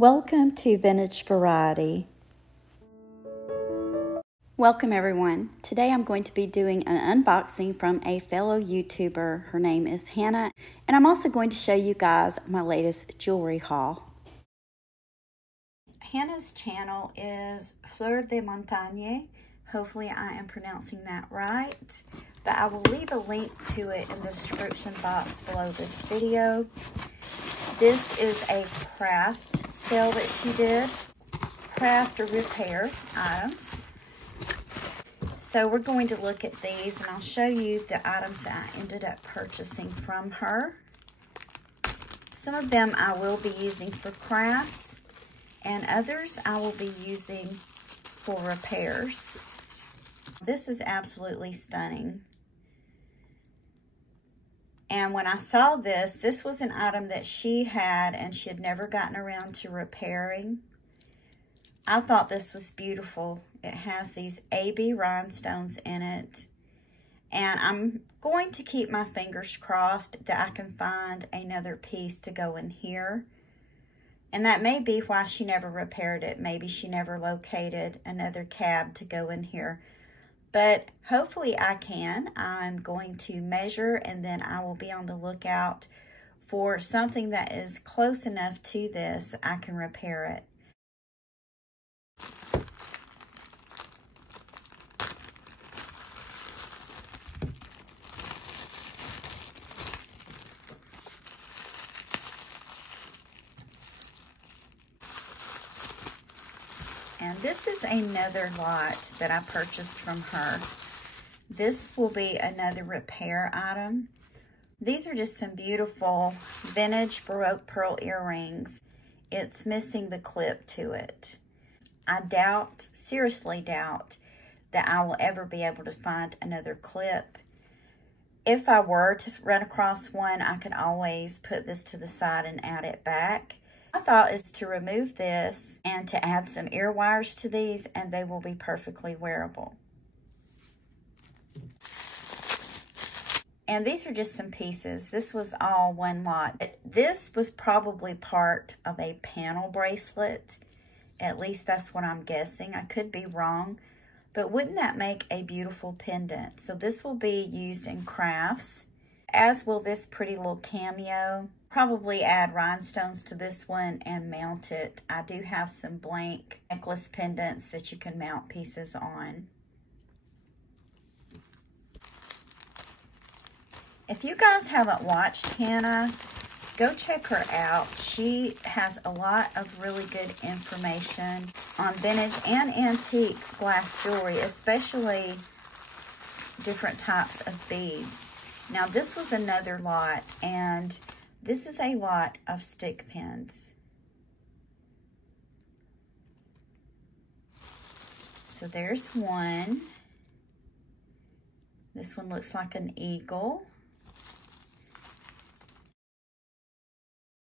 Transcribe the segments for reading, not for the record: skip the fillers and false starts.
Welcome to Vintage Variety. Welcome everyone. Today I'm going to be doing an unboxing from a fellow YouTuber. Her name is Hannah, and I'm also going to show you guys my latest jewelry haul. Hannah's channel is Fleur de Montagne. Hopefully I am pronouncing that right, but I will leave a link to it in the description box below this video. This is a craft sale that she did, craft or repair items. So we're going to look at these and I'll show you the items that I ended up purchasing from her. Some of them I will be using for crafts and others I will be using for repairs. This is absolutely stunning. And when I saw this, this was an item that she had and she had never gotten around to repairing. I thought this was beautiful. It has these AB rhinestones in it. And I'm going to keep my fingers crossed that I can find another piece to go in here. And that may be why she never repaired it. Maybe she never located another cab to go in here. But hopefully I can. I'm going to measure and then I will be on the lookout for something that is close enough to this that I can repair it. And this is another lot that I purchased from her. This will be another repair item. These are just some beautiful vintage Baroque pearl earrings. It's missing the clip to it. I doubt, seriously doubt, that I will ever be able to find another clip. If I were to run across one, I could always put this to the side and add it back. My thought is to remove this and to add some ear wires to these and they will be perfectly wearable. And these are just some pieces. This was all one lot. This was probably part of a panel bracelet. At least that's what I'm guessing. I could be wrong, but wouldn't that make a beautiful pendant? So this will be used in crafts, as will this pretty little cameo. Probably add rhinestones to this one and mount it. I do have some blank necklace pendants that you can mount pieces on. If you guys haven't watched Hannah, go check her out. She has a lot of really good information on vintage and antique glass jewelry, especially different types of beads. Now this was another lot, and this is a lot of stick pins. So there's one. This one looks like an eagle.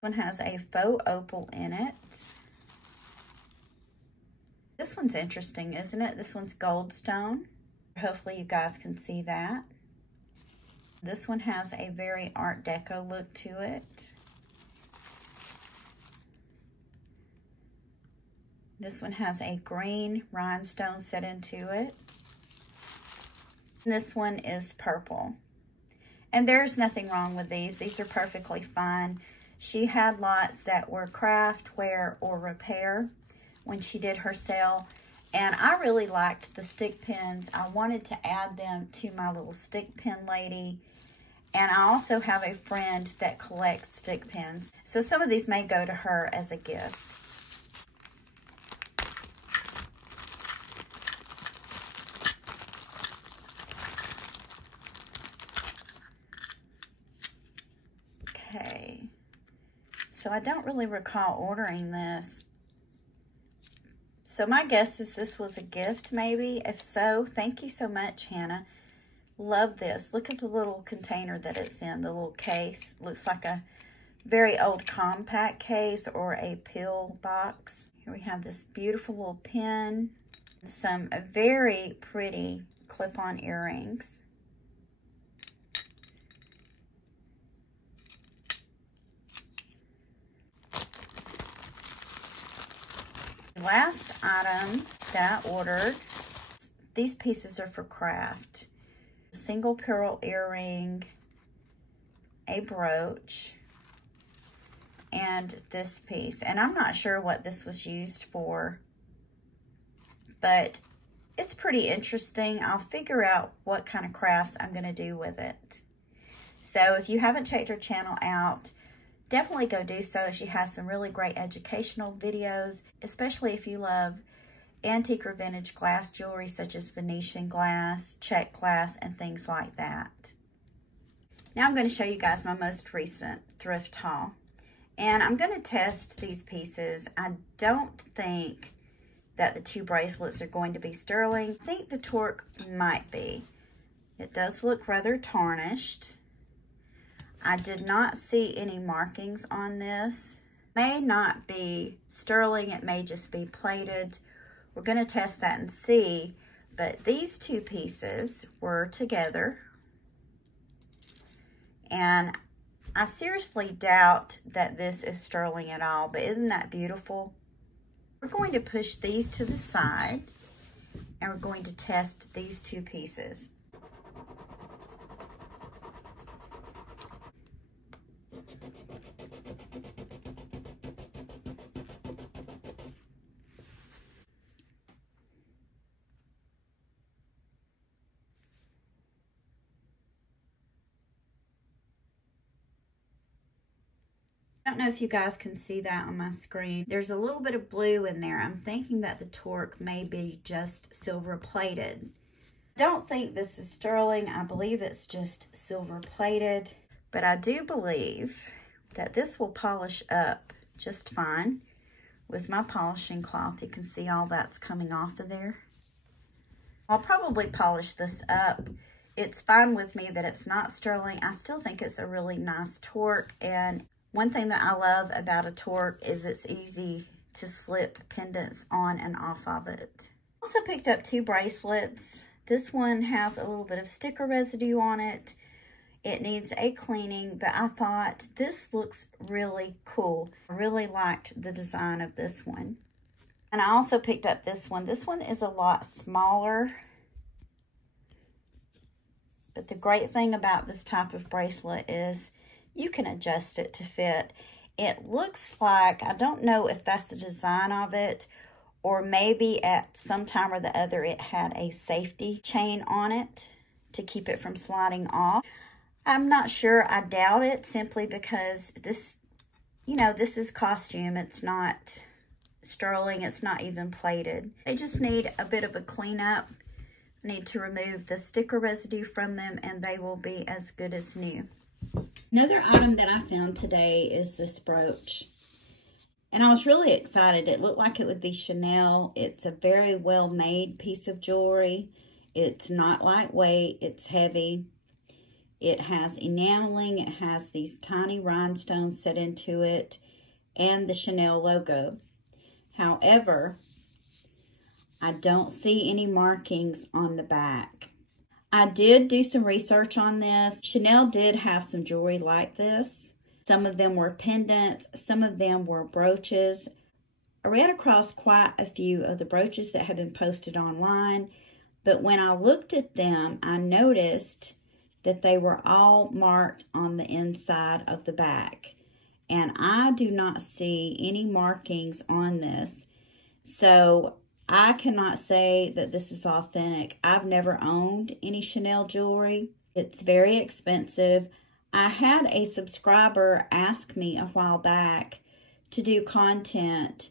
This one has a faux opal in it. This one's interesting, isn't it? This one's goldstone. Hopefully you guys can see that. This one has a very Art Deco look to it. This one has a green rhinestone set into it. And this one is purple. And there's nothing wrong with these. These are perfectly fine. She had lots that were craft, wear, or repair when she did her sale. And I really liked the stick pins. I wanted to add them to my little stick pin lady. And I also have a friend that collects stick pins. So some of these may go to her as a gift. Okay. So I don't really recall ordering this. So my guess is this was a gift maybe. If so, thank you so much, Hannah. Love this. Look at the little container that it's in, the little case. Looks like a very old compact case or a pill box. Here we have this beautiful little pin. Some very pretty clip-on earrings. Last item that I ordered, these pieces are for craft. Single pearl earring, a brooch, and this piece. And I'm not sure what this was used for, but it's pretty interesting. I'll figure out what kind of crafts I'm going to do with it. So if you haven't checked her channel out, definitely go do so. She has some really great educational videos, especially if you love antique or vintage glass jewelry such as Venetian glass, Czech glass, and things like that. Now I'm going to show you guys my most recent thrift haul. And I'm going to test these pieces. I don't think that the two bracelets are going to be sterling. I think the torque might be. It does look rather tarnished. I did not see any markings on this. May not be sterling, it may just be plated. We're going to test that and see. But these two pieces were together. And I seriously doubt that this is sterling at all, but isn't that beautiful? We're going to push these to the side, and we're going to test these two pieces. I don't know if you guys can see that on my screen. There's a little bit of blue in there. I'm thinking that the torque may be just silver plated. I don't think this is sterling. I believe it's just silver plated. But I do believe that this will polish up just fine with my polishing cloth. You can see all that's coming off of there. I'll probably polish this up. It's fine with me that it's not sterling. I still think it's a really nice torque, and one thing that I love about a torque is it's easy to slip pendants on and off of it. Also picked up two bracelets. This one has a little bit of sticker residue on it. It needs a cleaning, but I thought this looks really cool. I really liked the design of this one. And I also picked up this one. This one is a lot smaller. But the great thing about this type of bracelet is you can adjust it to fit. It looks like, I don't know if that's the design of it, or maybe at some time or the other it had a safety chain on it to keep it from sliding off. I'm not sure. I doubt it, simply because this, you know, this is costume. It's not sterling. It's not even plated. They just need a bit of a cleanup. I need to remove the sticker residue from them, and they will be as good as new. Another item that I found today is this brooch. And I was really excited. It looked like it would be Chanel. It's a very well-made piece of jewelry. It's not lightweight. It's heavy. It has enameling. It has these tiny rhinestones set into it and the Chanel logo. However, I don't see any markings on the back. I did do some research on this. Chanel did have some jewelry like this. Some of them were pendants. Some of them were brooches. I ran across quite a few of the brooches that have been posted online. But when I looked at them, I noticed that they were all marked on the inside of the back. And I do not see any markings on this. So I cannot say that this is authentic. I've never owned any Chanel jewelry. It's very expensive. I had a subscriber ask me a while back to do content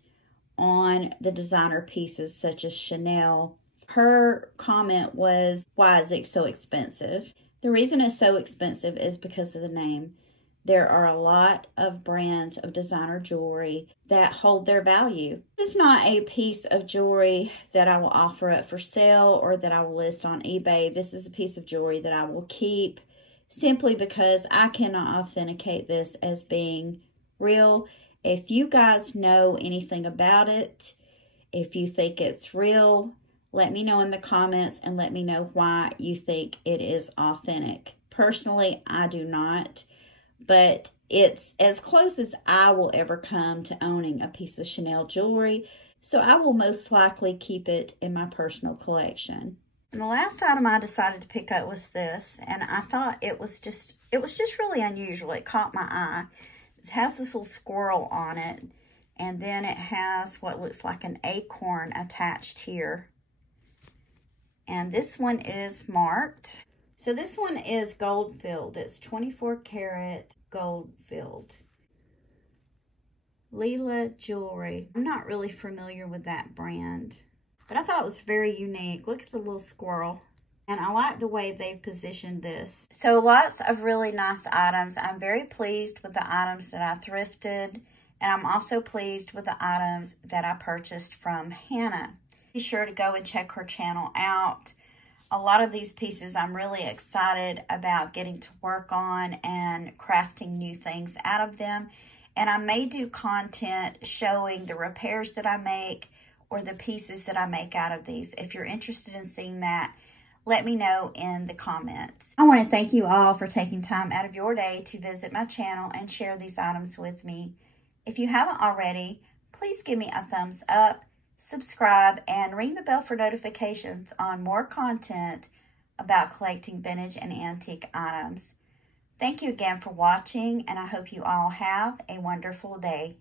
on the designer pieces such as Chanel. Her comment was, why is it so expensive? The reason it's so expensive is because of the name. There are a lot of brands of designer jewelry that hold their value. This is not a piece of jewelry that I will offer up for sale or that I will list on eBay. This is a piece of jewelry that I will keep simply because I cannot authenticate this as being real. If you guys know anything about it, if you think it's real, let me know in the comments and let me know why you think it is authentic. Personally, I do not. But it's as close as I will ever come to owning a piece of Chanel jewelry. So I will most likely keep it in my personal collection. And the last item I decided to pick up was this, and I thought it was just really unusual. It caught my eye. It has this little squirrel on it, and then it has what looks like an acorn attached here. And this one is marked. So this one is gold filled. It's 24 karat gold filled. Leela Jewelry. I'm not really familiar with that brand, but I thought it was very unique. Look at the little squirrel. And I like the way they've positioned this. So lots of really nice items. I'm very pleased with the items that I thrifted. And I'm also pleased with the items that I purchased from Hannah. Be sure to go and check her channel out. A lot of these pieces I'm really excited about getting to work on and crafting new things out of them. And I may do content showing the repairs that I make or the pieces that I make out of these. If you're interested in seeing that, let me know in the comments. I want to thank you all for taking time out of your day to visit my channel and share these items with me. If you haven't already, please give me a thumbs up, subscribe, and ring the bell for notifications on more content about collecting vintage and antique items. Thank you again for watching, and I hope you all have a wonderful day.